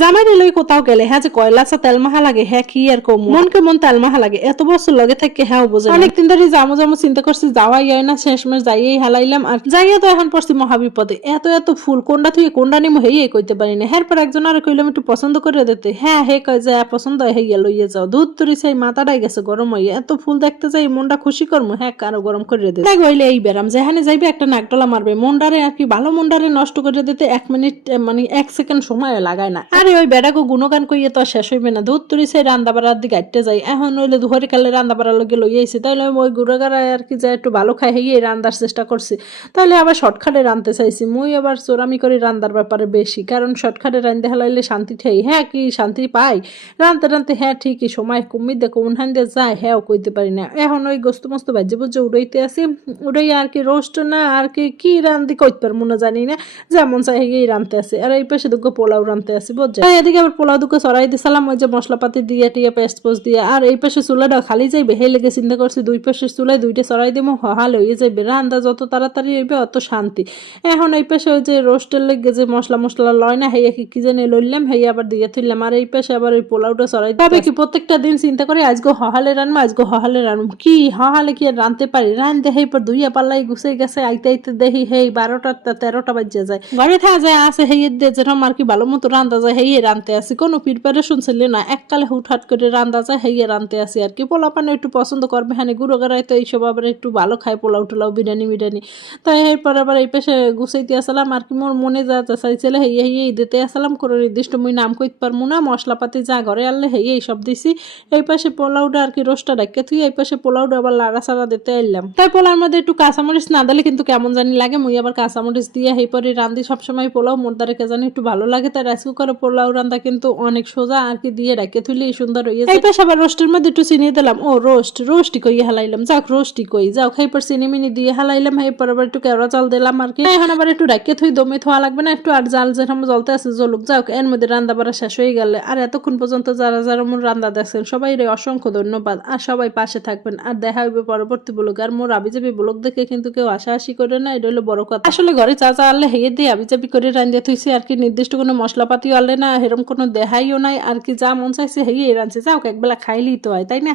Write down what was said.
জামাই লই কোথাও গেলে হ্যাঁ যে কয়লাসা তেল মাহা লাগে হ্যাঁ কি আর কম মনকে মন তেল মাহা লাগে এত বছর লগে থেকে হ্যাঁ বোঝে অনেকদিন ধরে জামো জামো চিন্তা করছি যাওয়াই হয় না শেষমেশ যাইয়েই হালাইলাম আর যাইয়া তো এখন পড়ছি মহাবিপদে এত এত ফুল কোনটা থেকে কোনটা নিমো হেই কইতে পারি না হ্যাঁ পর একজন আর কইলাম একটু পছন্দ করে দিতে হ্যাঁ হে কয় যে পছন্দ হইয়া লইয়া যাও দুধ তুরি সেই মাথাটাই গেছে গরম হইয়া এত ফুল দেখতে যাই মনটা খুশি করবো হ্যাঁ কারো গরম করে দিতে দেখ হইলে এই বেরাম যেখানে যাইবে একটা নাকডলা মারবে মনটারে আর কি ভালো মনটারে নষ্ট করে দিতে 1 মিনিট মানে 1 সেকেন্ড সময় লাগায় না আরে ওই বেড়াকে গুণগান কইয়ে তো শেষ হইবে না দুধ তুরি সেই রান্দা বাড়ার দিকে আইতে যাই এখন হইলে দুহরে কালে রান্দা বাড়ার লগে লইয়াইছি তাইলে ওই গুড়াগাড়ায় আর কি যে একটু ভালো খাই হইয়ে রান্দার চেষ্টা করছি তাহলে আবার শর্টকাটে রানতে চাইছি মুই আবার চোরামি করে রান্দার ব্যাপারে বেশি কারণ শর্টকাটে রান্ধতে হালাইলে শান্তি ঠেই হ্যাঁ কি শান্তি পাই রানতে রানতে হ্যাঁ ঠিকই সময় কমি দেখো উনহান দিয়ে যায় হ্যাঁ কইতে পারি না এখন ওই গোস্ত মস্ত বাজে বুঝে উড়াইতে আসি উড়াই আর কি রোস্ট না আর কি রান্ধি কইতে পারবো না জানি না যেমন চাই হইয়েই রানতে আসি আর এই পাশে দুটো পোলাও রানতে আসি বুঝছে এদিকে আবার পোলাও দুটো সরাই দিছিলাম ওই যে মশলাপাতি দিয়ে টিয়া পেস্ট পোস্ট দিয়ে আর এই পাশে চুলাটা খালি যাইবে হে লেগে চিন্তা করছি দুই পাশের চুলায় দুইটা সরাই দিব হাল হয়ে যাইবে রান্দা যত তাড়াতাড়ি হইবে অত শান্তি এখন এই পাশে ওই যে রোস্টের লেগে যে মশলা লয় না হেয়া কি জানি লইলাম হেয়া আবার দিয়ে তুললাম আর এই পাশে আবার ওই পোলাওটা সরাই তবে কি প্রত্যেকটা দিন চিন্তা করে আজকে হহালে রানবো আজকে হহালে রানবো কি হহালে কি আর রানতে পারি রানতে হেই পর দুইয়া পাল্লাই গুছে গেছে আইতে আইতে দেখি হেই 12টা 13টা বাজে যায় ঘরে থাকা যায় আছে হেই দিয়ে যেরকম আর কি ভালো মতো রান্দা যায় হেই রানতে আসি কোনো প্রিপারেশন ছিল না এককালে হুটহাট করে রান্দা যায় হেই রানতে আসি আর কি পোলা পানে একটু পছন্দ করবে হ্যাঁ গুঁড়ো গাড়াই তো এইসব আবার একটু ভালো খায় পোলাও টোলাও বিরিয়ানি তাই এরপর আবার এই পেশে গুছাইতে আসলাম আর কি মোর মনে যা চাইছিলে হেই দিতে আসলাম কোনো নির্দিষ্ট মুই নাম কইতে পারবো না মশলাপাতি যা ঘরে আনলে হেই সব দিছি এই পাশে পোলাওটা আর কি রোস্টটা ডাক্কে তুই এই পাশে পোলাওটা আবার লাড়া সাড়া দিতে এলাম তাই পোলার মধ্যে একটু কাঁচামরিচ না দিলে কিন্তু কেমন জানি লাগে মুই আবার কাঁচামরিচ দিয়ে এই পরে রান্ধি সবসময় পোলাও মোর দ্বারা কে জানি একটু ভালো লাগে তাই রাইস কুকারে পোলাও রান্ধা কিন্তু অনেক সোজা আর কি দিয়ে ডাক্কে তুইলে সুন্দর হয়ে যায় এই পাশে আবার রোস্টের মধ্যে একটু চিনি দিলাম ও রোস্টই কই হালাইলাম যাক রোস্টই কই যাও খাই পর চিনি মিনি দিয়ে হালাইলাম এই পর আবার একটু কেওড়া চাল দিলাম আর কি এখন আবার একটু ডাক্কে থুই দমে থোয়া লাগবে না একটু আর জাল যেরকম জ্বলতে আছে জলুক যাক এর মধ্যে রান্না বাড়া শেষ হয়ে গেলে আর এতক্ষণ পর্যন্ত যারা যারা মোর রান্না দেখছেন সবাই অসংখ্য ধন্যবাদ আর সবাই পাশে থাকবেন আর দেখা হইবে পরবর্তী ব্লগ আর মোর আবিজাবি ব্লগ দেখে কিন্তু কেউ আশাআশি করে না এটা হলো বড় কথা আসলে ঘরে চা আনলে হেয়ে দিয়ে আবিজাবি করে রান্ধিয়ে থইছি আর কি নির্দিষ্ট কোনো মশলাপাতিও আনলে না এরকম কোনো দেখাইও নাই আর কি যা মন চাইছে হেয়ে রাঁধছে যাও একবেলা খাইলেই তো হয় তাই না।